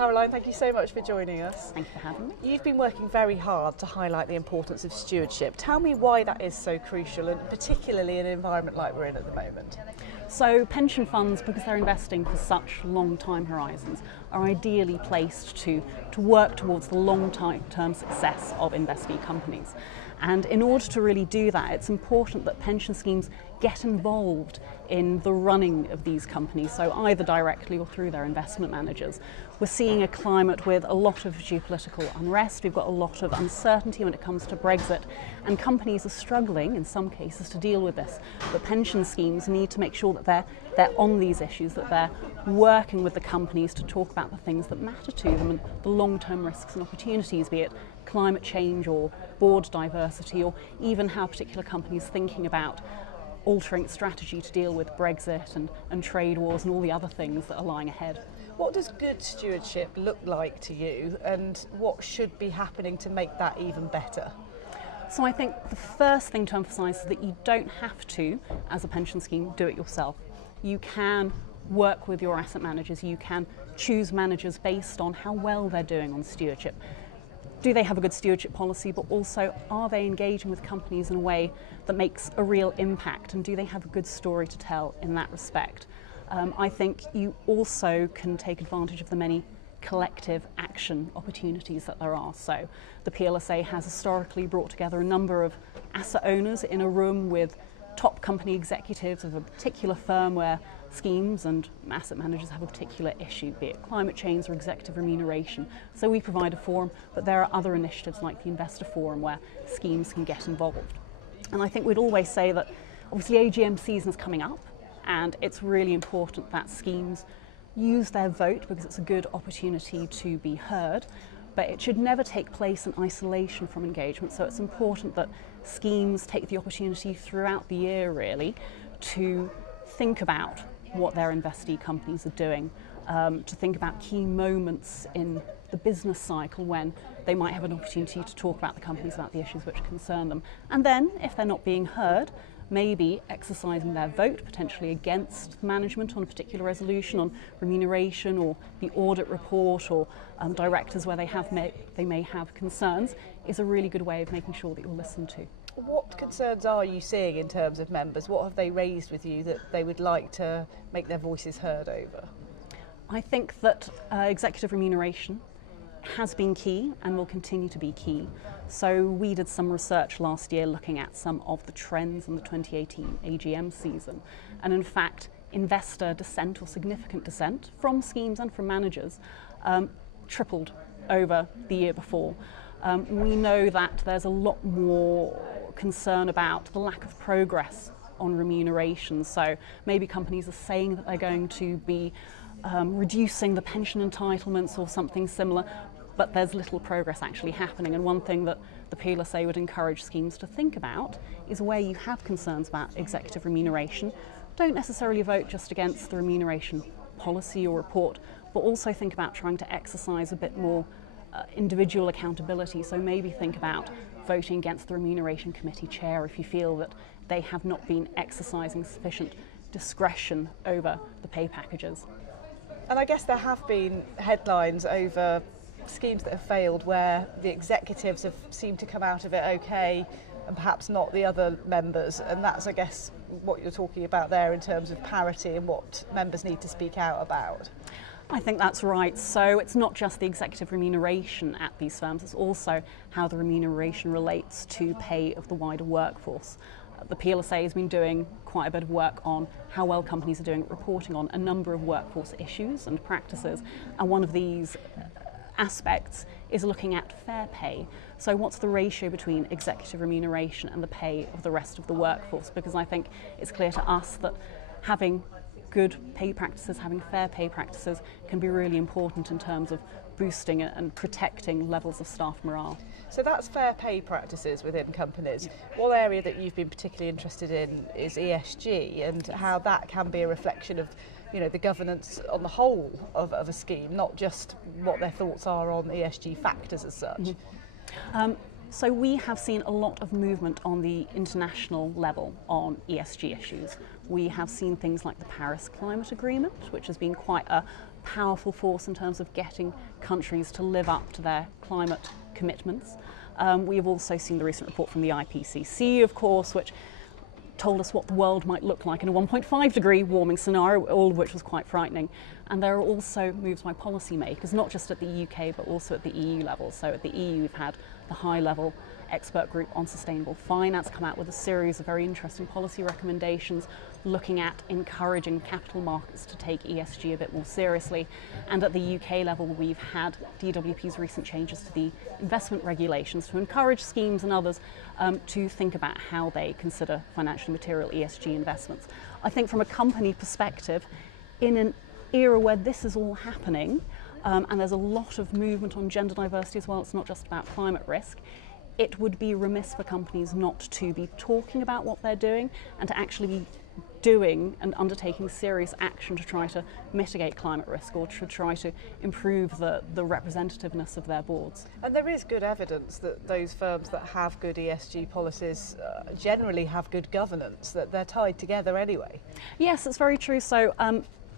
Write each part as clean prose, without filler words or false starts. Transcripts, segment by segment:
Caroline, thank you so much for joining us. Thank you for having me. You've been working very hard to highlight the importance of stewardship. Tell me why that is so crucial, and particularly in an environment like we're in at the moment. So pension funds, because they're investing for such long time horizons, are ideally placed to work towards the long-term success of investee companies. And in order to really do that, it's important that pension schemes get involved in the running of these companies, so either directly or through their investment managers. We're seeing a climate with a lot of geopolitical unrest. We've got a lot of uncertainty when it comes to Brexit, and companies are struggling in some cases to deal with this. But pension schemes need to make sure that they're on these issues, that they're working with the companies to talk about the things that matter to them and the long-term risks and opportunities, be it climate change or board diversity, or even how particular companies are thinking about altering strategy to deal with Brexit and trade wars and all the other things that are lying ahead. What does good stewardship look like to you, and what should be happening to make that even better? So I think the first thing to emphasise is that you don't have to, as a pension scheme, do it yourself. You can work with your asset managers, you can choose managers based on how well they're doing on stewardship. Do they have a good stewardship policy, but also are they engaging with companies in a way that makes a real impact, and do they have a good story to tell in that respect? I think you also can take advantage of the many collective action opportunities that there are. So the PLSA has historically brought together a number of asset owners in a room with top company executives of a particular firm where schemes and asset managers have a particular issue, be it climate change or executive remuneration. So we provide a forum, but there are other initiatives like the Investor Forum where schemes can get involved. And I think we'd always say that obviously AGM season is coming up, and it's really important that schemes use their vote because it's a good opportunity to be heard, but it should never take place in isolation from engagement. So it's important that schemes take the opportunity throughout the year really to think about what their investee companies are doing, to think about key moments in the business cycle when they might have an opportunity to talk about the companies, about the issues which concern them. And then, if they're not being heard, maybe exercising their vote potentially against management on a particular resolution on remuneration or the audit report, or directors where they may have concerns, is a really good way of making sure that you're listened to. What concerns are you seeing in terms of members? What have they raised with you that they would like to make their voices heard over? I think that executive remuneration has been key and will continue to be key. So we did some research last year looking at some of the trends in the 2018 AGM season, and in fact investor dissent or significant dissent from schemes and from managers tripled over the year before. We know that there's a lot more concern about the lack of progress on remuneration, so maybe companies are saying that they're going to be reducing the pension entitlements or something similar, but there's little progress actually happening. And one thing that the PLSA would encourage schemes to think about is where you have concerns about executive remuneration, don't necessarily vote just against the remuneration policy or report, but also think about trying to exercise a bit more individual accountability. So maybe think about voting against the remuneration committee chair if you feel that they have not been exercising sufficient discretion over the pay packages. And I guess there have been headlines over schemes that have failed where the executives have seemed to come out of it okay and perhaps not the other members, and that's, I guess, what you're talking about there in terms of parity and what members need to speak out about. I think that's right. So it's not just the executive remuneration at these firms, it's also how the remuneration relates to pay of the wider workforce. The PLSA has been doing quite a bit of work on how well companies are doing at reporting on a number of workforce issues and practices, and one of these aspects is looking at fair pay. So what's the ratio between executive remuneration and the pay of the rest of the workforce? Because I think it's clear to us that having good pay practices, having fair pay practices can be really important in terms of boosting and protecting levels of staff morale. So that's fair pay practices within companies. One area that you've been particularly interested in is ESG and how that can be a reflection of, you know, the governance on the whole of a scheme, not just what their thoughts are on ESG factors as such. So we have seen a lot of movement on the international level on ESG issues. We have seen things like the Paris Climate Agreement, which has been quite a powerful force in terms of getting countries to live up to their climate commitments. We have also seen the recent report from the IPCC, of course, which told us what the world might look like in a 1.5 degree warming scenario, all of which was quite frightening. And there are also moves by policymakers, not just at the UK, but also at the EU level. So at the EU, we've had the high-level expert group on sustainable finance come out with a series of very interesting policy recommendations looking at encouraging capital markets to take ESG a bit more seriously. And at the UK level, we've had DWP's recent changes to the investment regulations to encourage schemes and others to think about how they consider financially material ESG investments. I think from a company perspective, in an era where this is all happening, and there's a lot of movement on gender diversity as well, it's not just about climate risk, it would be remiss for companies not to be talking about what they're doing and to actually be doing and undertaking serious action to try to mitigate climate risk or to try to improve the representativeness of their boards. And there is good evidence that those firms that have good ESG policies generally have good governance, that they're tied together anyway. Yes, it's very true. So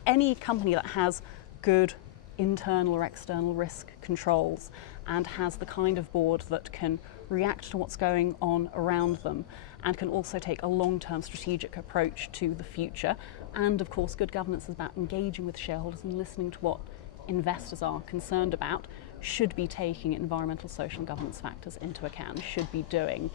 any company that has good internal or external risk controls and has the kind of board that can react to what's going on around them and can also take a long-term strategic approach to the future. And of course, good governance is about engaging with shareholders and listening to what investors are concerned about, should be taking environmental, social and governance factors into account, should be doing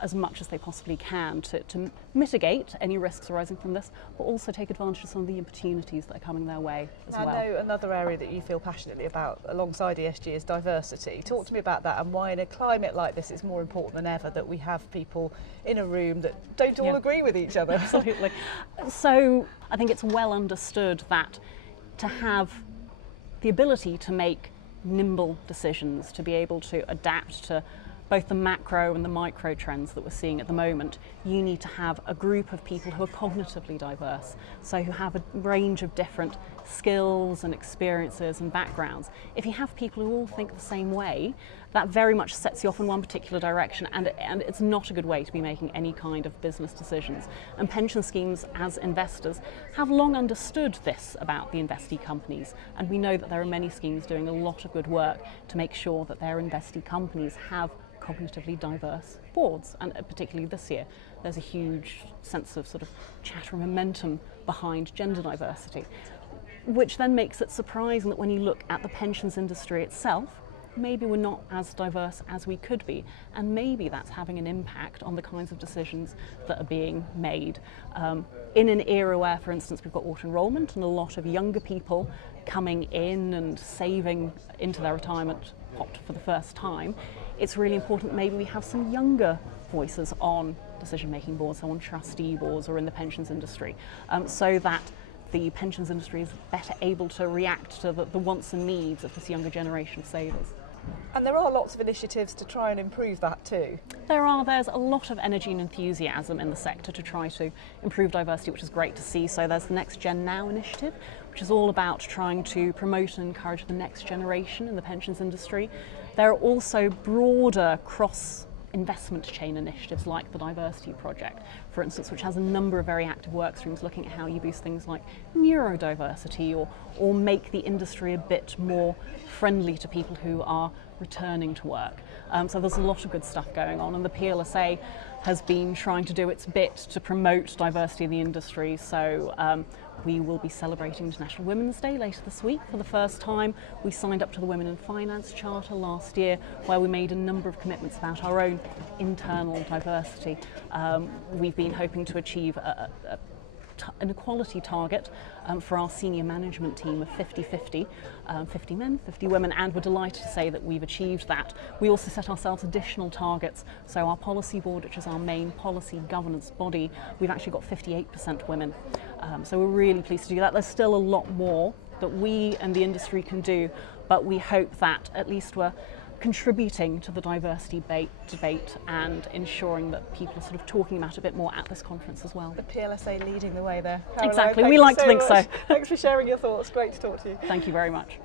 as much as they possibly can to mitigate any risks arising from this, but also take advantage of some of the opportunities that are coming their way as well. I know another area that you feel passionately about alongside ESG is diversity. Talk to me about that and why in a climate like this it's more important than ever that we have people in a room that don't all agree with each other. Absolutely. So I think it's well understood that to have the ability to make nimble decisions, to be able to adapt to both the macro and the micro trends that we're seeing at the moment, you need to have a group of people who are cognitively diverse, so who have a range of different skills and experiences and backgrounds. If you have people who all think the same way, that very much sets you off in one particular direction, and it's not a good way to be making any kind of business decisions. And pension schemes, as investors, have long understood this about the investee companies, and we know that there are many schemes doing a lot of good work to make sure that their investee companies have cognitively diverse boards, and particularly this year there's a huge sense of sort of chatter and momentum behind gender diversity, which then makes it surprising that when you look at the pensions industry itself, maybe we're not as diverse as we could be, and maybe that's having an impact on the kinds of decisions that are being made. In an era where, for instance, we've got auto enrolment and a lot of younger people coming in and saving into their retirement pot for the first time, it's really important that maybe we have some younger voices on decision-making boards, so on trustee boards or in the pensions industry, so that the pensions industry is better able to react to the wants and needs of this younger generation of savers. And there are lots of initiatives to try and improve that too. There's a lot of energy and enthusiasm in the sector to try to improve diversity, which is great to see. So there's the Next Gen Now initiative, which is all about trying to promote and encourage the next generation in the pensions industry. There are also broader cross-investment chain initiatives like the Diversity Project, for instance, which has a number of very active work streams looking at how you boost things like neurodiversity or make the industry a bit more friendly to people who are returning to work. So there's a lot of good stuff going on, and the PLSA has been trying to do its bit to promote diversity in the industry. So we will be celebrating International Women's Day later this week for the first time. We signed up to the Women in Finance Charter last year, where we made a number of commitments about our own internal diversity. We've been hoping to achieve an equality target for our senior management team of 50-50, 50 men, 50 women, and we're delighted to say that we've achieved that. We also set ourselves additional targets, so our policy board, which is our main policy governance body, we've actually got 58% women. So we're really pleased to do that. There's still a lot more that we and the industry can do, but we hope that at least we're contributing to the diversity debate and ensuring that people are sort of talking about it a bit more at this conference as well. The PLSA leading the way there. Caroline, exactly, we like to think so. Thanks for sharing your thoughts. Great to talk to you. Thank you very much.